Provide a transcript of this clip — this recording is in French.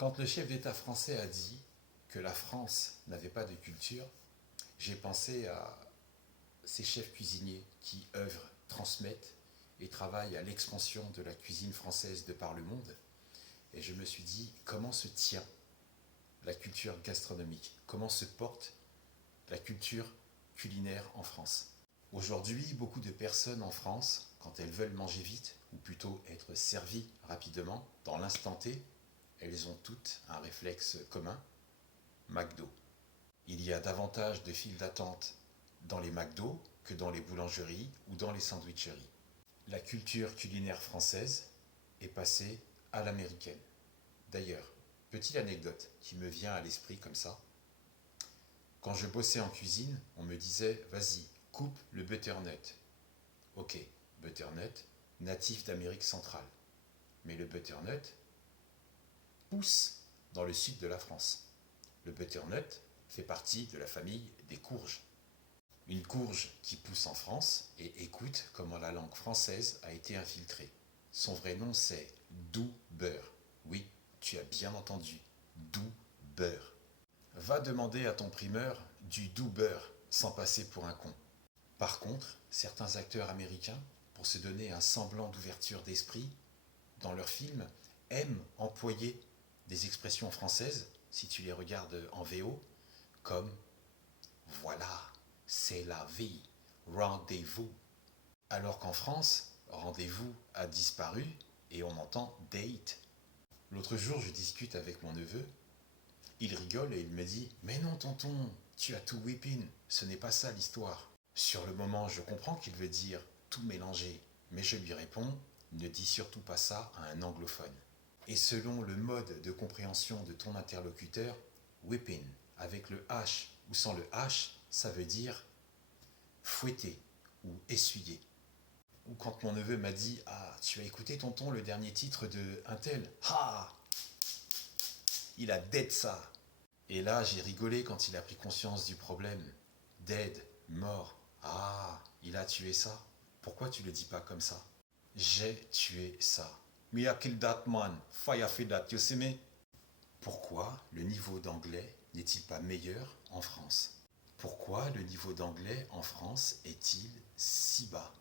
Quand le chef d'État français a dit que la France n'avait pas de culture, j'ai pensé à ces chefs cuisiniers qui œuvrent, transmettent et travaillent à l'expansion de la cuisine française de par le monde. Et je me suis dit, comment se tient la culture gastronomique? Comment se porte la culture culinaire en France? Aujourd'hui, beaucoup de personnes en France, quand elles veulent manger vite, ou plutôt être servies rapidement, dans l'instant T, elles ont toutes un réflexe commun, McDo. Il y a davantage de files d'attente dans les McDo que dans les boulangeries ou dans les sandwicheries. La culture culinaire française est passée à l'américaine. D'ailleurs, petite anecdote qui me vient à l'esprit comme ça. Quand je bossais en cuisine, on me disait « Vas-y, coupe le butternut ». Ok, butternut, natif d'Amérique centrale. Mais le butternut pousse dans le sud de la France. Le butternut fait partie de la famille des courges. Une courge qui pousse en France et écoute comment la langue française a été infiltrée. Son vrai nom c'est doux beurre. Oui, tu as bien entendu, doux beurre. Va demander à ton primeur du doux beurre sans passer pour un con. Par contre, certains acteurs américains, pour se donner un semblant d'ouverture d'esprit, dans leurs films, aiment employer des expressions françaises, si tu les regardes en VO, comme voilà, c'est la vie, rendez-vous. Alors qu'en France, rendez-vous a disparu et on entend date. L'autre jour, je discute avec mon neveu. Il rigole et il me dit « Mais non, tonton, tu as tout whipping, ce n'est pas ça l'histoire. » Sur le moment, je comprends qu'il veut dire tout mélanger, mais je lui réponds « Ne dis surtout pas ça à un anglophone. » Et selon le mode de compréhension de ton interlocuteur, whipping, avec le H ou sans le H, ça veut dire fouetter ou essuyer. Ou quand mon neveu m'a dit « Ah, tu as écouté tonton le dernier titre de Untel ?»« Ah, il a dead ça !» Et là, j'ai rigolé quand il a pris conscience du problème. Dead, mort. Ah, il a tué ça. Pourquoi tu le dis pas comme ça? J'ai tué ça. Me I kill that man. Fire for that, you see me? Pourquoi le niveau d'anglais n'est-il pas meilleur en France? Pourquoi le niveau d'anglais en France est-il si bas?